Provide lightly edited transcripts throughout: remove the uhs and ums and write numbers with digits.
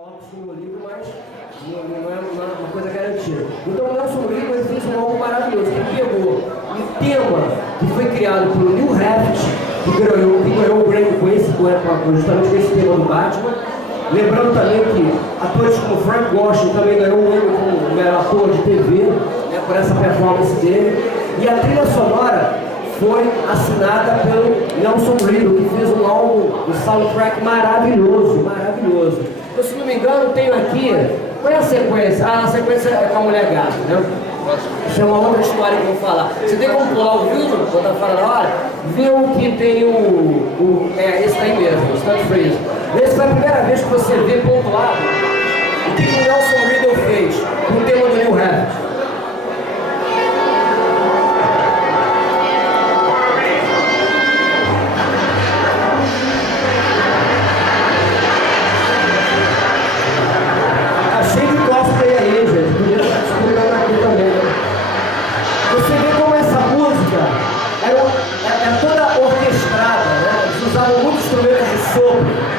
fotos no livro, mas não é uma coisa garantida. Então o Nelson Rodrigues fez algo maravilhoso. Ele pegou um tema que foi criado pelo Neil Raft, que ganhou o Grammy com justamente com esse tema do Batman. Lembrando também que atores como Frank Washington também ganhou um Emmy como melhor ator de TV, né, por essa performance dele. E a trilha sonora foi assinada pelo Nelson Riddle, que fez um álbum, um soundtrack maravilhoso, maravilhoso. Eu, se não me engano, tenho aqui, qual é a sequência? Ah, a sequência é com a Mulher Gata, né? Isso é uma outra história que eu vou falar. Você tem como pular o vídeo, botar fora da hora? Vê o que tem esse daí mesmo, o Stunt Freeze. Essa foi a primeira vez que você vê pontuado o que o Nelson Riddle fez no tema do Neil Raft.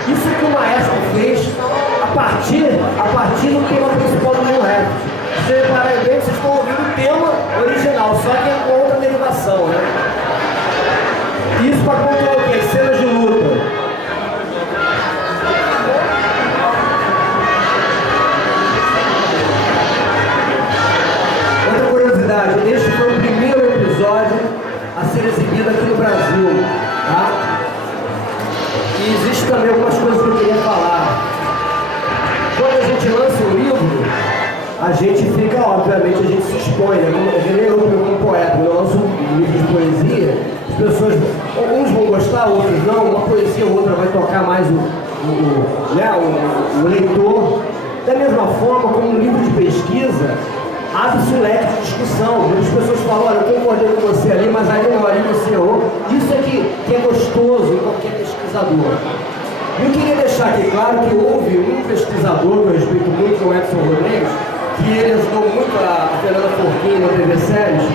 Isso que o maestro fez a partir do tema principal do Neil Raft. Se vocês repararem bem, vocês estão ouvindo o tema original, só que é com outra derivação, né? Isso para contar o quê? Cenas de luta. Outra curiosidade, este foi o primeiro episódio a ser exibido aqui no Brasil, tá? E existe também algumas coisas que eu queria falar. Quando a gente lança um livro, a gente fica, obviamente, a gente se expõe, né? Eu como poeta, eu lanço um livro de poesia, as pessoas, uns vão gostar, outros não, uma poesia ou outra vai tocar mais o leitor. Da mesma forma, como um livro de pesquisa, abre-se um leque de discussão. Muitas pessoas falam, olha, eu concordei com você ali, mas aí não, ali você errou. Isso aqui que é gostoso em qualquer pesquisador. E eu queria deixar aqui claro que houve um pesquisador que eu respeito muito, que é o Edson Rodrigues, que ele ajudou muito a Fernanda Forquim na TV Séries,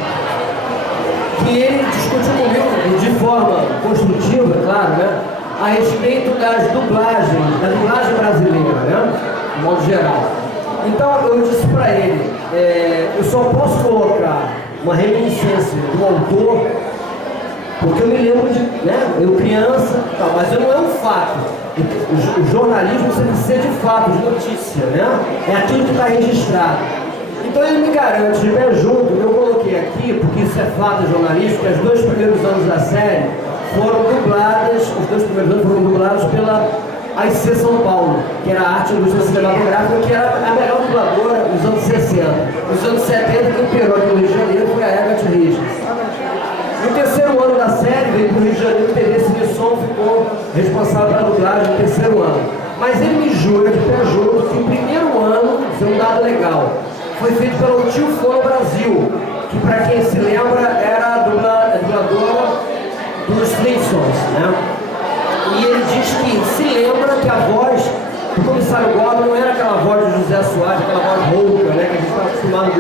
que ele discutiu comigo de forma construtiva, claro, né, a respeito das dublagens, da dublagem brasileira, né, de modo geral. Então eu disse para ele, eu só posso colocar uma reminiscência do autor, porque eu me lembro de, né, eu criança, tal, mas não é um fato. O jornalismo precisa ser de fato, de notícia, né? É aquilo que está registrado. Então ele me garante, de pé junto, eu coloquei aqui, porque isso é fato jornalístico, que os 2 primeiros anos da série foram dubladas, os 2 primeiros anos foram dublados pela AIC São Paulo, que era a arte e indústria cinematográfica, que era a melhor dubladora nos anos 60. Nos anos 70, quem operou aqui no Rio de Janeiro foi a Agatha Richards. No terceiro ano da série, veio para o Rio de Janeiro, o TV Cinesom ficou responsável pela dublagem no terceiro ano. Mas ele me jura, de pé junto, que o primeiro ano, isso é um dado legal, foi feito pelo Tio Fono Brasil, que para quem se lembra era a dubladora dos Flintstones, né? E ele diz que se lembra que a voz do comissário Gordon não era aquela voz do José Soares, aquela voz rouca, né, que a gente está acostumado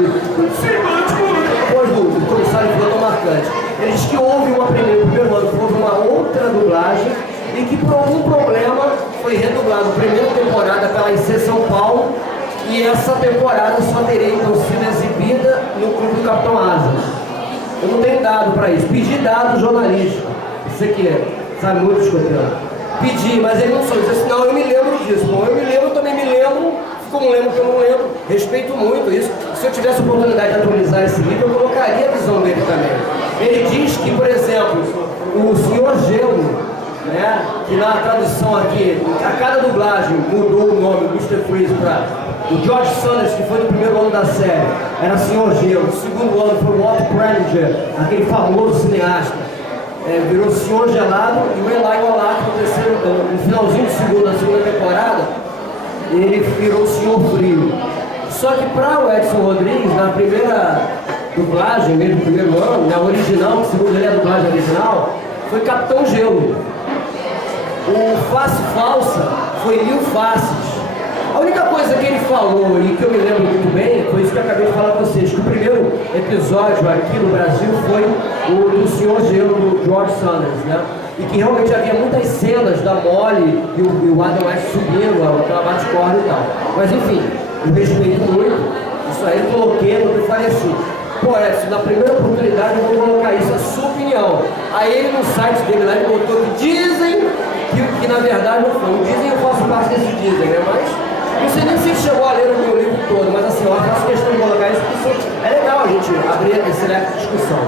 a voz do comissário foi tão marcante. Ele diz que houve primeiro ano, houve uma outra dublagem e que por algum problema foi redublado a primeira temporada pela IC São Paulo e essa temporada só teria então sido exibida no Clube do Capitão Asas. Eu não tenho dado para isso, pedi dado jornalístico, você que sabe muito escutando. Pedi, mas ele não soube, disse assim, não, eu me lembro disso. Bom, eu me lembro, também me lembro, como lembro que eu não lembro, respeito muito isso. Se eu tivesse a oportunidade de atualizar esse livro, eu colocaria a visão dele também. Ele diz que, por exemplo, o Senhor Gelo, né, que na tradução aqui, a cada dublagem mudou o nome do Mr. Freeze para o George Sanders, que foi no primeiro ano da série, era Senhor Gelo. No segundo ano foi o Walt Preminger, aquele famoso cineasta. Virou Senhor Gelado, e o Eli Wallach no finalzinho da segunda temporada, ele virou o Senhor Frio. Só que para o Edson Rodrigues, na primeira dublagem, mesmo no primeiro ano, na original, segundo ele a dublagem original, foi Capitão Gelo. O Face Falsa foi Mil Faces. A única coisa que ele falou e que eu me lembro muito bem foi isso que eu acabei de falar para vocês, que o primeiro episódio aqui no Brasil foi o do Senhor Gelo, do George Sanders, né? E que realmente havia muitas cenas da Molly e o Adam West subindo, aquela bate-corda e tal. Mas enfim, eu respeito muito, isso aí eu coloquei, eu falei assim, pô, Edson, na primeira oportunidade eu vou colocar isso, a sua opinião. Aí ele no site dele lá, ele botou que dizem que na verdade não foi. Dizem, eu faço parte desse dizem, né? Mas não sei nem se ele chegou a ler o meu livro todo, mas assim, eu faço questão de colocar isso porque é legal a gente abrir esse leque de discussão.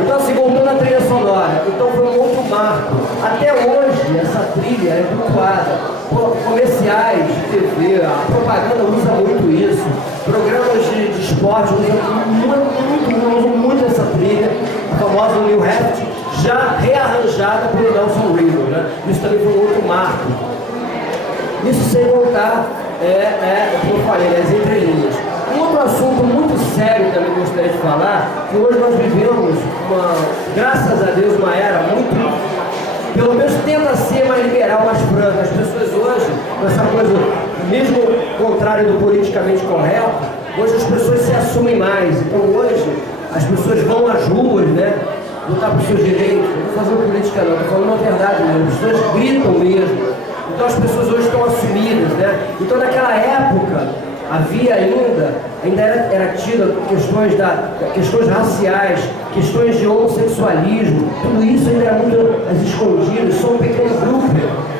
Então assim, voltando à trilha sonora, então foi um outro marco. Até hoje essa trilha é cultuada. Comerciais de TV, a propaganda usa muito isso, programas de esporte usam muito essa trilha, a famosa New Heft, já rearranjada pelo Nelson Riddle, né? Isso também foi um outro marco. Isso sem voltar, como eu falei, as entrelinhas. Um outro assunto muito sério também que eu gostaria de falar, que hoje nós vivemos, graças a Deus, uma era muito, pelo menos tenta ser mais liberal, mais franca. As pessoas hoje, com essa coisa, mesmo contrário do politicamente correto, hoje as pessoas se assumem mais. Então hoje as pessoas vão às ruas, né? Lutar por seus direitos. Não estou fazendo política não, estou falando a verdade mesmo. As pessoas gritam mesmo. Então as pessoas hoje estão assumidas, né? Então naquela época havia ainda era tida questões raciais, questões de homossexualismo, tudo isso ainda era muito escondido, só um pequeno grupo,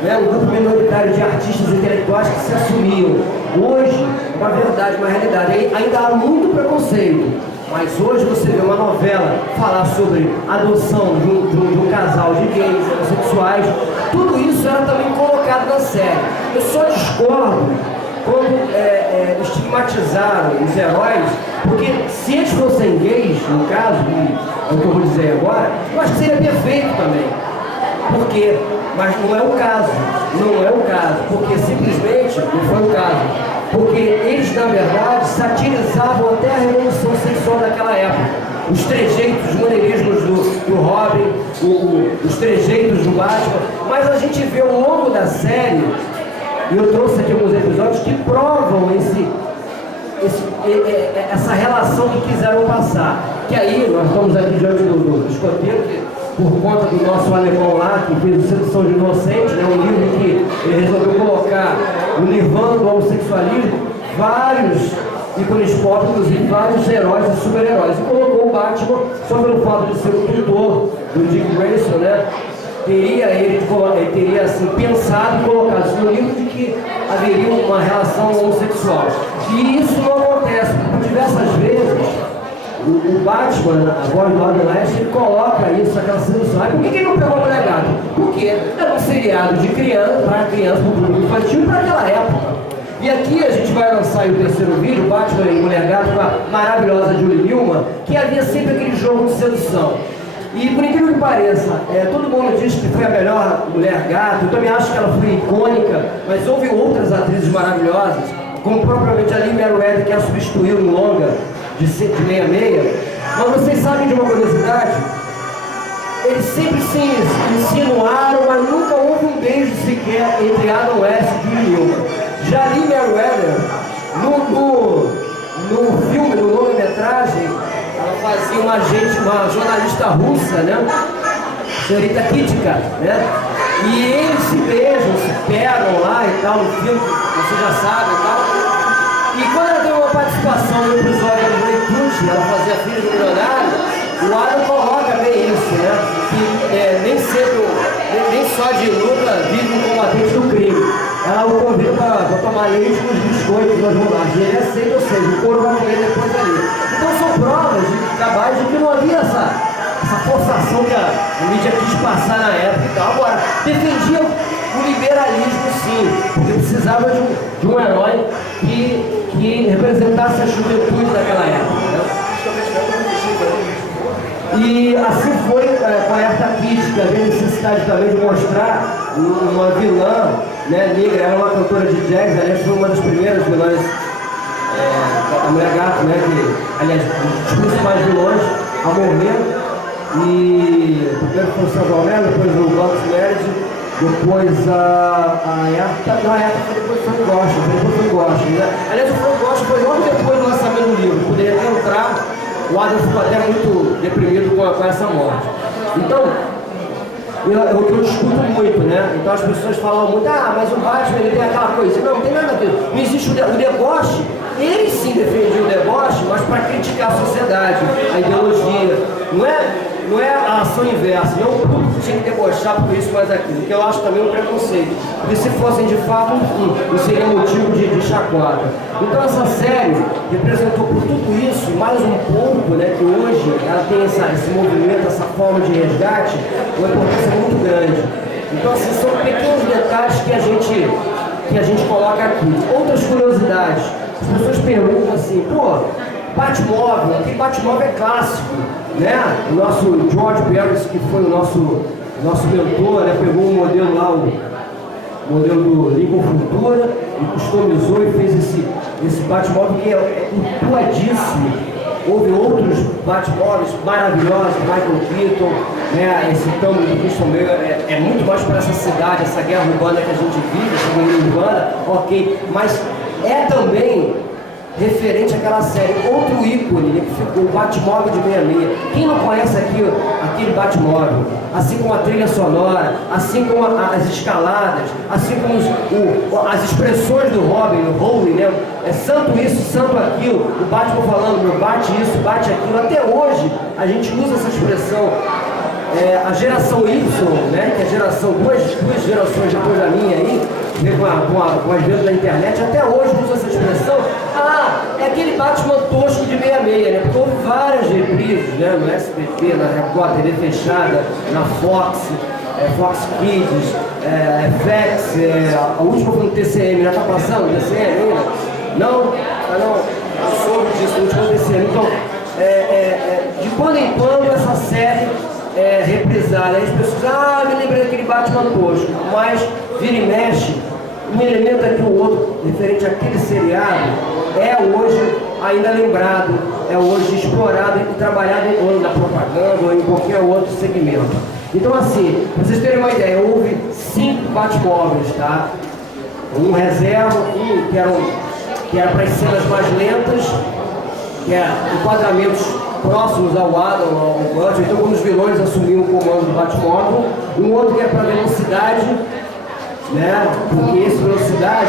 né? Um grupo minoritário de artistas intelectuais que se assumiam. Hoje, uma verdade, uma realidade, ainda há muito preconceito. Mas hoje você vê uma novela falar sobre a adoção de um casal de gays, homossexuais, tudo isso era também colocado na série. Eu só discordo quando estigmatizaram os heróis, porque se eles fossem gays, no caso, é o que eu vou dizer agora, eu acho que seria perfeito também. Por quê? Mas não é o caso, porque simplesmente não foi o caso. Porque eles, na verdade, satirizavam até a revolução sexual daquela época. Os trejeitos, os maneirismos do Robin, os trejeitos do Batman. Mas a gente vê ao longo da série, e eu trouxe aqui alguns episódios que provam essa relação que quiseram passar. Que aí, nós estamos aqui diante do escoteiro, que por conta do nosso alemão lá, que fez o Sedução de Inocente, né, um livro que ele resolveu colocar o nirvana do homossexualismo, vários ícones pop, inclusive vários heróis e super-heróis. E colocou o Batman, só pelo fato de ser o tutor do Dick Grayson, né? Ele teria assim, pensado e colocado isso no livro de que haveria uma relação homossexual. E isso não acontece, por diversas vezes. O Batman, a voz do Adam West, ele coloca isso, aquela sedução. Por que ele não pegou o Mulher Gato? Porque era um seriado de criança, para criança, para o público infantil, para aquela época. E aqui a gente vai lançar o terceiro vídeo, Batman e Mulher Gato, com a maravilhosa Julie Newmar, que havia sempre aquele jogo de sedução. E por incrível que pareça, todo mundo diz que foi a melhor Mulher Gato, eu também acho que ela foi icônica, mas houve outras atrizes maravilhosas, como propriamente a Lee Meriwether, que a substituiu no longa de 66. Mas vocês sabem de uma curiosidade? Eles sempre se insinuaram, mas nunca houve um beijo sequer entre Adam West e Julie Newmar. Já Lee Meriwether, no filme, no longa-metragem, ela fazia uma jornalista russa, né? Senhorita Kitka, né? E eles se beijam, se pegam lá e tal, no filme, você já sabe e tal. E quando ela tem uma participação no episódio do Grey Tucci, ela fazia Filho do Milionário, o Adam coloca bem isso, né? Que nem sempre, nem só de luta vive um combatente do crime. Ela o convida para tomar leite com os biscoitos das bolachas. E ele aceita, ou seja, o couro vai comer depois ali. Então são provas cabais de que não havia essa forçação que a mídia quis passar na época e tal. Agora, defendia o liberalismo sim, porque precisava de um herói que representasse a juventude daquela época. Né? E assim foi com a Herta Kitt, havia necessidade também de mostrar uma vilã, né, negra, era uma cantora de jazz, aliás foi uma das primeiras vilãs da Mulher Gato, né, que, aliás, os principais vilões a morrer. E primeiro foi o São Valmero, depois o Lopes Meredith, depois a Herta, não, a Herta foi depois do Frank Gosto, né? Aliás, o Frank Gosto foi logo depois do lançamento do livro, poderia até entrar, o Adam ficou até muito deprimido com essa morte. Então, eu discuto muito, né? Então as pessoas falam muito, mas o Batman ele tem aquela coisa. Não tem nada a ver. Não existe o deboche. Ele sim defendia o deboche, mas para criticar a sociedade, a ideologia. Não é a ação inversa. Não o público tinha que debochar por isso, mas aquilo. Que eu acho também um preconceito. Porque se fossem de fato, não seria motivo de chacota. Então essa série representou por tudo isso, mais um pouco, né? Que hoje ela tem esse movimento, essa forma de resgate, uma importância muito grande. Então assim, são pequenos detalhes que a gente coloca aqui. Outras curiosidades. As pessoas perguntam assim, Batmóvel, aquele Batmóvel é clássico, né? O nosso George Pérez, que foi o nosso mentor, né? Pegou o modelo lá, o modelo do Lincoln Futura, e customizou e fez esse Batmóvel que é cultuadíssimo. Houve outros Batmóveis maravilhosos, Michael Keaton, né? Esse Tamo do Christian Bale é muito mais para essa cidade, essa guerra urbana que a gente vive, essa guerra urbana, ok, mas é também referente àquela série, outro ícone, né, que ficou o Batmóvel de 66. Quem não conhece aquele Batmóvel? Assim como a trilha sonora, assim como as escaladas, assim como as expressões do Robin, o Holy, né? É santo isso, santo aquilo, o Batman falando, meu, bate isso, bate aquilo. Até hoje a gente usa essa expressão. A geração Y, né, que é a geração, duas gerações depois da minha aí, com as vendas da internet, até hoje usa essa expressão. É aquele Batman tosco de 66, né? Porque houve várias reprises, né? No SBT, na Record, TV fechada, na Fox, Fox Kids, FX, a última foi no TCM, já tá passando o TCM ainda? Não? Não, eu soube disso, a última TCM. Então, de quando em quando essa série reprisada, aí as pessoas, me lembrei daquele Batman tosco, mas vira e mexe, um elemento aqui ou outro referente àquele seriado é hoje ainda lembrado, é hoje explorado e trabalhado ou na propaganda ou em qualquer outro segmento. Então assim, para vocês terem uma ideia, houve 5 Batmóveis, tá? Um reserva, que era para as cenas mais lentas, que é enquadramentos próximos ao Adam, ao Batman, então quando os vilões assumiam o comando do Batmóvel, um outro que era para velocidade, né? Porque esse velocidade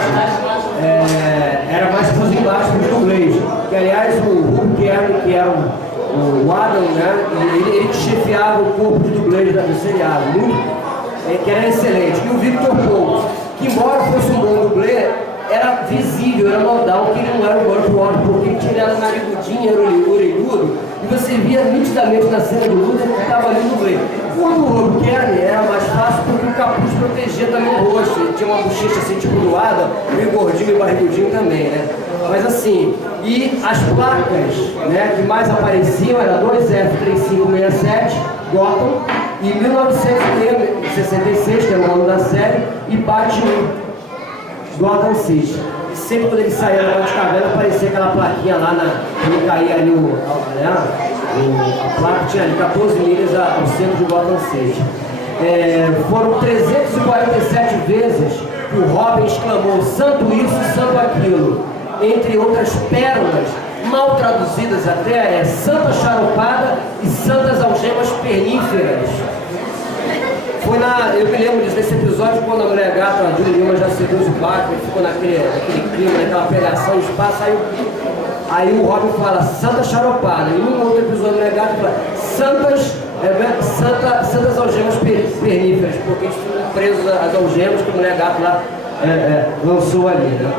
era mais para os embaixos dos dublês. Que aliás o Hugh Kearney, que era o Adam, né? Ele chefiava o corpo de dublês do seriado, que era excelente. E o Victor Paul, que embora fosse um bom dublê, era visível, era nodal que ele não era o Burt Ward, porque ele tinha o narigudinho, era orelhudo, e você via nitidamente na cena de luta que estava ali no dublê. O Hugh Kearney era mais fácil porque o capuz protegia também o rosto, ele tinha uma bochecha assim tipo do Adam, meio gordinho e barrigudinho também, né? Mas assim, e as placas, né, que mais apareciam eram 2F3567, Gotham, e 1966, que é o ano da série, e Batman Gotham City. E sempre quando ele saía da caverna aparecia aquela plaquinha lá quando caía ali a placa tinha ali 14 milhas ao centro de Gotham City. Foram 347 vezes que o Robin exclamou santo isso, santo aquilo, entre outras pérolas mal traduzidas até, santa charopada e santas algemas perníferas. Eu me lembro desse episódio quando a mulher gata, a Julie Newmar, já seduz o Batman, ficou naquele clima, naquela pegação, espaço, aí o Robin fala santa charopada, e num outro episódio a mulher gata fala santas algemas perníferas, porque eles ficam presos às algemas que a mulher gata lá lançou ali, né?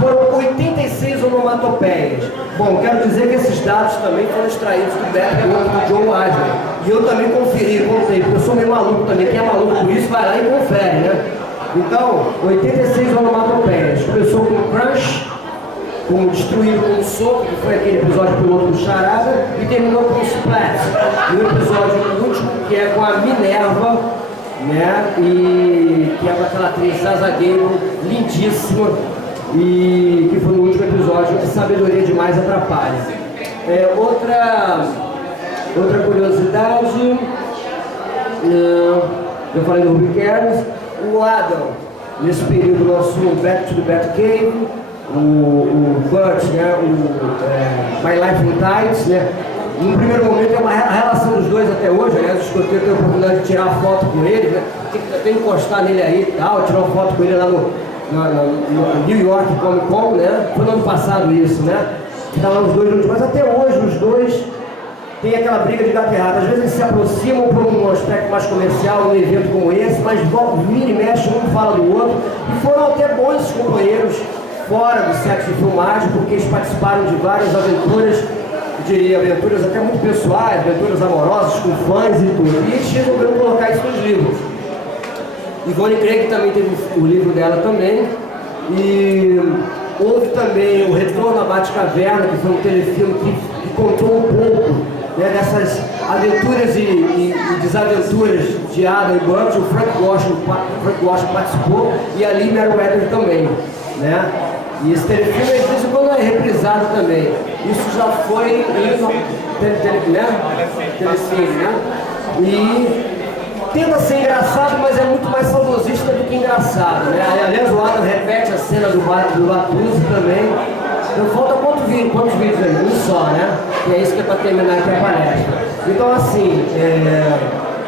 Foram 86 onomatopeias. Bom, quero dizer que esses dados também foram extraídos do Becker e do John Weisner. E eu também conferi, porque eu sou meio maluco também. Quem é maluco por isso vai lá e confere, né? Então, 86 onomatopeias. Começou com Crunch, como Destruído com o Soco, que foi aquele episódio piloto do Charada, e terminou com Splat, no episódio último, que é com a Minerva, né? E que é com aquela atriz Zazagueiro, lindíssima, e que foi no último episódio de Sabedoria Demais Atrapalha. Outra curiosidade, eu falei do Ruby Carnes, o Adam, nesse período lançou o Back to the Batcave, o Burt, né, My Life in Tights, né. No primeiro momento é uma relação dos dois até hoje, aliás, o escoteiro teve a oportunidade de tirar foto com ele, né, tem que encostar nele aí e tal, tirar uma foto com ele lá no New York Comic Con, né, foi no ano passado isso, né, estavam os dois juntos, mas até hoje os dois têm aquela briga de gato e rato. Às vezes eles se aproximam para um aspecto mais comercial, num evento como esse, mas vira e mexe, um fala do outro, e foram até bons companheiros fora do set de filmagem, porque eles participaram de várias aventuras, eu diria aventuras até muito pessoais, aventuras amorosas com fãs e tudo, e eles resolveram colocar isso nos livros. Yvonne Craig também teve o livro dela também, e houve também o Retorno à Batcaverna, que foi um telefilme que contou um pouco, né, dessas aventuras e desaventuras de Adam e Burt. O Frank Gorshin participou e a Lee Meriwether também, né? E esse telefilme, às vezes, quando é reprisado também. Isso já foi telecine, né? E tenta ser engraçado, mas é muito mais saudosista do que engraçado, né? Aliás, o Adam repete a cena do Lattuze também. Então falta quantos vídeos aí? Um só, né? E é isso que é para terminar aqui a palestra. Então assim,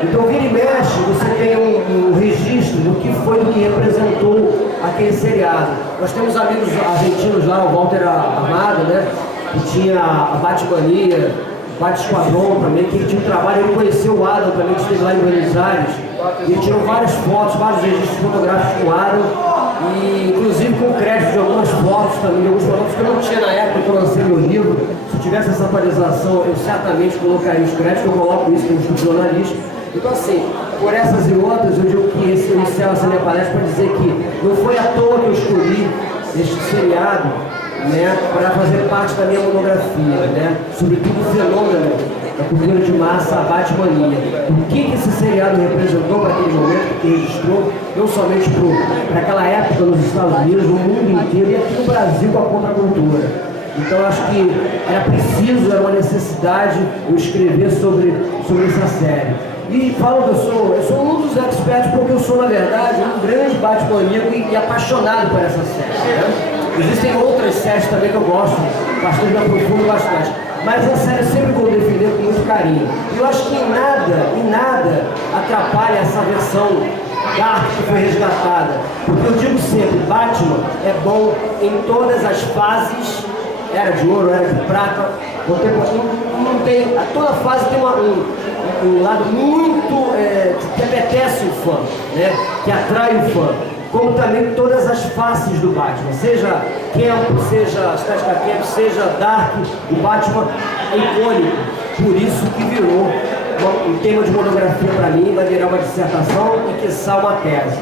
então vira e mexe, você tem um registro do que foi, do que representou aquele seriado. Nós temos amigos argentinos lá, o Walter Amado, né? Que tinha a Batmania, Bat-Esquadrón também, que ele tinha um trabalho, ele conheceu o Adam também, que esteve lá em Buenos Aires. Ele tirou várias fotos, vários registros fotográficos com o Adam. E inclusive com crédito de algumas fotos também, de alguns fotógrafos que eu não tinha na época que eu lancei meu livro. Se tivesse essa atualização, eu certamente colocaria os créditos, eu coloco isso no estudo jornalístico. Então assim, por essas e outras, eu digo que eu encerro essa minha palestra para dizer que não foi à toa que eu escolhi este seriado, né, para fazer parte da minha monografia, né, sobretudo o fenômeno da cultura de massa, a Batmania. O que esse seriado representou para aquele momento, que registrou, não somente para aquela época nos Estados Unidos, no mundo inteiro e aqui no Brasil com a contracultura. Então eu acho que era preciso, era uma necessidade eu escrever sobre essa série. E falo que eu sou um dos experts porque eu sou, na verdade, um grande Batmaníaco e apaixonado por essa série, né? Existem outras séries também que eu gosto bastante, me aprofundo bastante. Mas a série eu sempre vou defender com muito carinho. E eu acho que em nada atrapalha essa versão dark que foi resgatada. Porque eu digo sempre, Batman é bom em todas as fases, era de ouro, era de prata, não tem, toda fase tem um lado muito que apetece o fã, né? Que atrai o fã. Como também todas as faces do Batman, seja camp, seja estética camp, seja dark, o Batman é icônico, por isso que virou um tema de monografia para mim, vai virar uma dissertação e quiçá uma tese.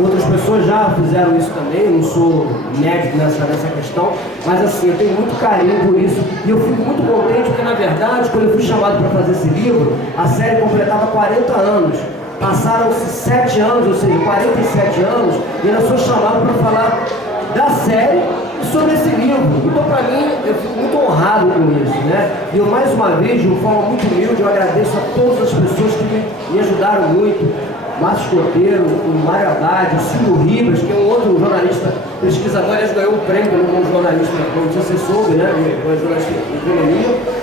Outras pessoas já fizeram isso também, eu não sou médico nessa questão, mas assim, eu tenho muito carinho por isso e eu fico muito contente porque, na verdade, quando eu fui chamado para fazer esse livro, a série completava 40 anos. Passaram-se 7 anos, ou seja, 47 anos, e eu sou chamado para falar da série e sobre esse livro. Então, para mim, eu fico muito honrado com isso, né? E eu, mais uma vez, de uma forma muito humilde, eu agradeço a todas as pessoas que me ajudaram muito. Márcio Escoteiro, o Mário Haddad, o Silvio Ribas, que é um outro jornalista pesquisador, aliás, ganhou um prêmio como jornalista, como você soube, né? Jornalista de economia.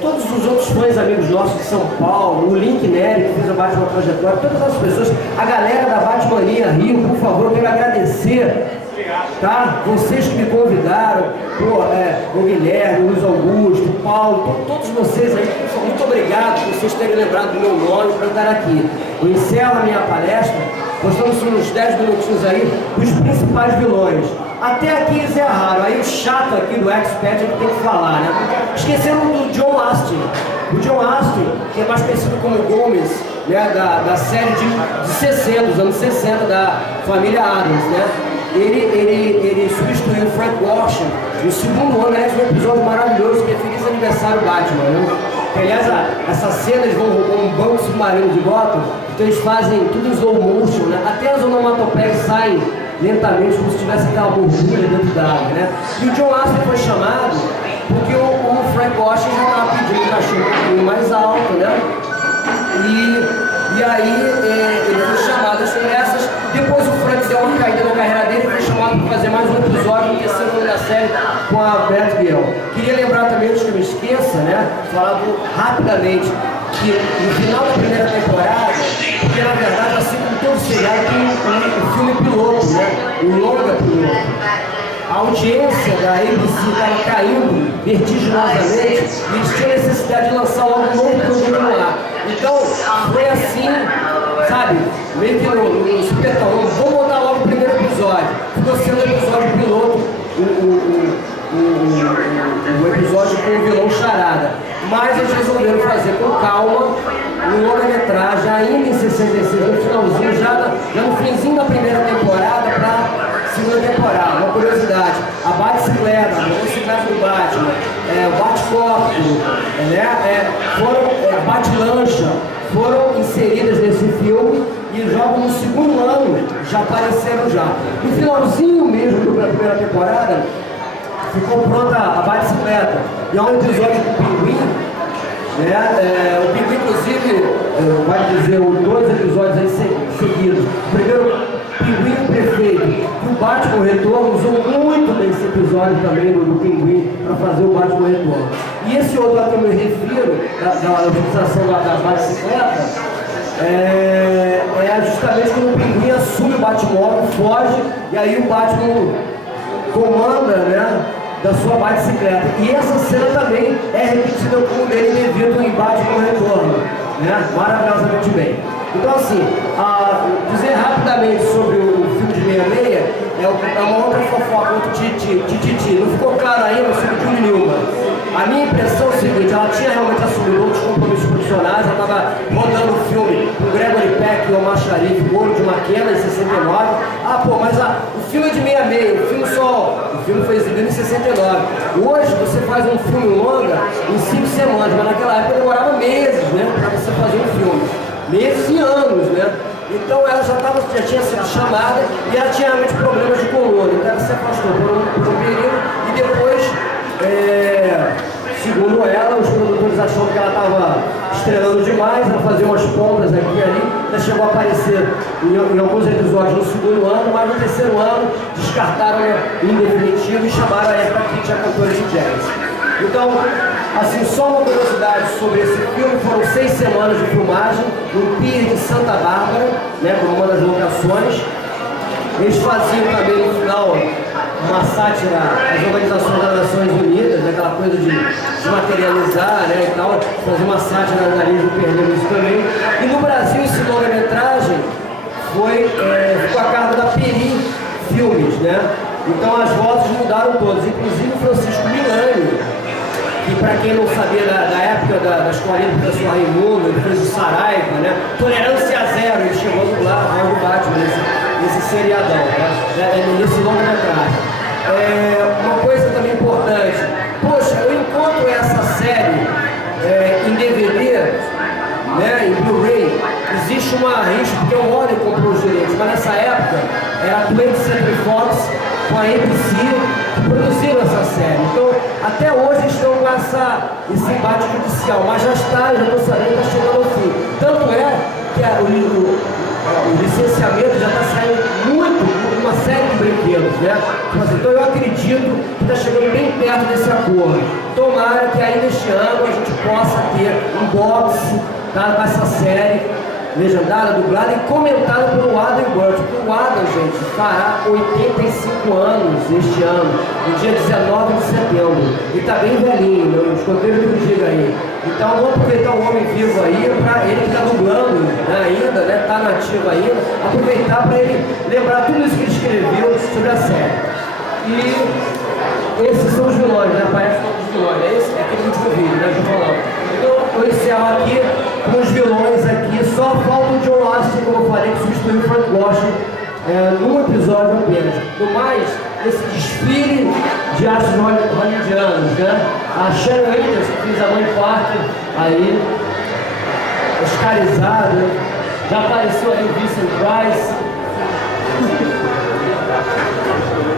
Todos os outros fãs amigos nossos de São Paulo, o Link Nery, que fez a Batman Trajetória, todas as pessoas, a galera da Batmania Rio, por favor, eu quero agradecer, tá? Vocês que me convidaram, o Guilherme, o Luiz Augusto, o Paulo, todos vocês aí, muito obrigado por vocês terem lembrado do meu nome para estar aqui. Eu encerro a minha palestra, nós estamos uns 10 minutinhos aí, dos principais vilões. Até aqui eles erraram, aí o chato aqui do Expert é que tem que falar, né? Esqueceram do John Astin. O John Astin, que é mais conhecido como Gomes, né? Da série de 60, dos anos 60, da família Adams, né? Ele substituiu o Frank Gorshin no segundo ano, aliás, um episódio maravilhoso que é Feliz Aniversário Batman, né? Que, aliás, essa cena eles vão roubar um banco submarino de Gotham, então eles fazem tudo em slow motion, né? Até as onomatopeias saem lentamente, como se tivesse aquela borbulha dentro da água, né? E o John Astin foi chamado porque o Frank Gorshin já estava pedindo um cachorro um pouquinho mais alto, né? E E aí ele foi chamado às conversas. Depois o Frank deu uma caída na carreira dele e foi chamado para fazer mais um episódio no terceiro ano da série com a Batgirl. Queria lembrar também, antes que eu me esqueça, né, falar rapidamente que no final da primeira temporada, porque na verdade, assim como todo seriado, tem um filme piloto, né, um longa piloto. A audiência da ABC estava caindo vertiginosamente e eles tinham necessidade de lançar logo um novo produto no ar. Então, foi assim, sabe, meio que no supetão, vamos botar logo o primeiro episódio. Ficou sendo o episódio piloto, o episódio com o vilão Charada. Mas eles resolveram fazer com calma um longa-metragem, ainda em 66, no finalzinho, já no finzinho da primeira temporada para segunda temporada. Uma curiosidade, a bicicleta, a motocicleta do Batman, o bate-copo, a bate-lancha foram inseridas nesse filme e já no segundo ano já apareceram já. No finalzinho mesmo da primeira temporada, ficou pronta a bicicleta. E há um episódio do Pinguim, né? O Pinguim, inclusive, vai dizer dois episódios aí seguidos. Primeiro, Pinguim e o Prefeito, que o Batman Retorno usou muito nesse episódio também do Pinguim para fazer o Batman Retorno. E esse outro a que eu me refiro, da utilização da bicicleta, é justamente quando o Pinguim assume o Batmóvel, foge, e aí o Batman comanda, né, da sua bicicleta. E essa cena também é repetida com o dele devido em Batman Retorno, né, maravilhosamente bem. Então, assim, dizer rapidamente sobre o filme de 66 é uma outra fofoca, outro tititi. Não ficou claro ainda sobre Julie Newmar. A minha impressão é o seguinte, ela tinha realmente assumido outros compromissos profissionais, ela estava rodando o filme com Gregory Peck e Omar Sharif, Ouro de Maquena, em 69. Mas o filme é de 66, o filme foi exibido em 69. Hoje você faz um filme longa em 5 semanas, mas naquela época demorava meses, né, para você fazer um filme. Meses e anos, né? Então ela já tinha sido chamada e ela tinha realmente problemas de coluna, então ela se afastou por um período e depois, segundo ela, os produtores acharam que ela estava estrelando demais, ela fazia umas pontas aqui e ali, ela chegou a aparecer em alguns episódios no segundo ano, mas no terceiro ano descartaram em definitivo e chamaram a Erika Kitt, a cantora de jazz. Então, assim, só uma curiosidade sobre esse filme, foram 6 semanas de filmagem no Pier de Santa Bárbara, né, como uma das locações. Eles faziam também no final uma sátira às organizações das Nações Unidas, aquela coisa de materializar, né, e tal, fazer uma sátira na nariz do Pernambuco isso também. E no Brasil esse longa-metragem ficou a cargo da Peri Filmes, né? Então as vozes mudaram todas, inclusive o Francisco Milani, que para quem não sabia da época da escolinha do professor Raimundo, ele fez o Saraiva, né? Tolerância zero, ele chegou a dublar a voz do Batman nesse seriadão, né? Nesse longa-metragem. Uma coisa também importante, poxa, eu encontro essa série em DVD, né, em Blu-ray, existe uma rixa, porque o Warner comprou os direitos, mas nessa época era a 20th Century Fox com a ABC que produziram essa série. Então, até hoje estão com esse embate judicial, mas já estou sabendo que está chegando ao fim. Tanto é que o licenciamento já está saindo muito, uma série de brinquedos, né? Então eu acredito que está chegando bem perto desse acordo. Tomara que ainda este ano a gente possa ter um box com essa série legendada, dublada e comentada pelo Adam Burke. O Adam, gente, fará 85 anos este ano, no dia 19 de setembro. E está bem velhinho, né? Os escuteiros que eu digo aí. Então vamos aproveitar o homem vivo aí, para ele que está dublando, né, ainda, né, está nativo ainda, aproveitar para ele lembrar tudo isso que ele escreveu sobre a série. E esses são os vilões, né? Aparece os vilões, é aquele último vídeo, né, que eu falava. Então eu encerro aqui com os vilões aqui, só falta o John Astin, como eu falei, que substituiu o Frank Gorshin num episódio apenas. No mais, esse desfile de astros hollywoodianos, né? A Sharon Peters, que fez a mãe Parker, aí, oscarizada, já apareceu aí o Vincent Price.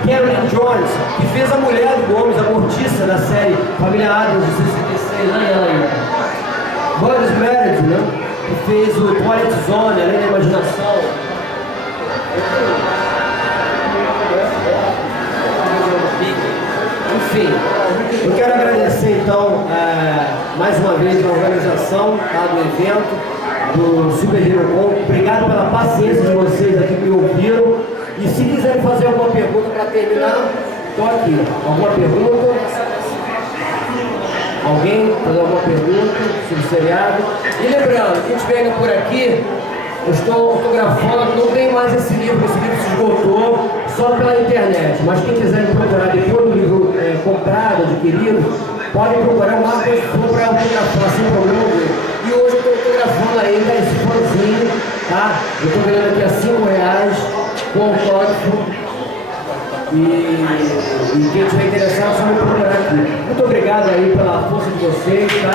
Cameron Jones, que fez a mulher do Gomes, a Mortiça, da série Família Adams de 66, né? Ela aí. Boris Meredith, né? que fez o Twilight Zone, Além da Imaginação. Enfim, eu quero agradecer então mais uma vez a organização do evento, do Super Hero Con. Obrigado pela paciência de vocês aqui que me ouviram. E se quiserem fazer alguma pergunta para terminar, estou aqui. Alguma pergunta? Alguém fazer alguma pergunta sobre o seriado? E lembrando, quem estiver por aqui, eu estou autografando, não tem mais esse livro se esgotou, só pela internet. Mas quem quiser me procurar depois do livro comprado, adquirido, pode procurar o Marcos para autografar sem problema. E hoje eu estou autografando ainda esse fãzinho, tá? Eu estou vendendo aqui a R$5 com autógrafo. E quem estiver interessado, só me procurar aqui. Muito obrigado aí pela força de vocês, tá?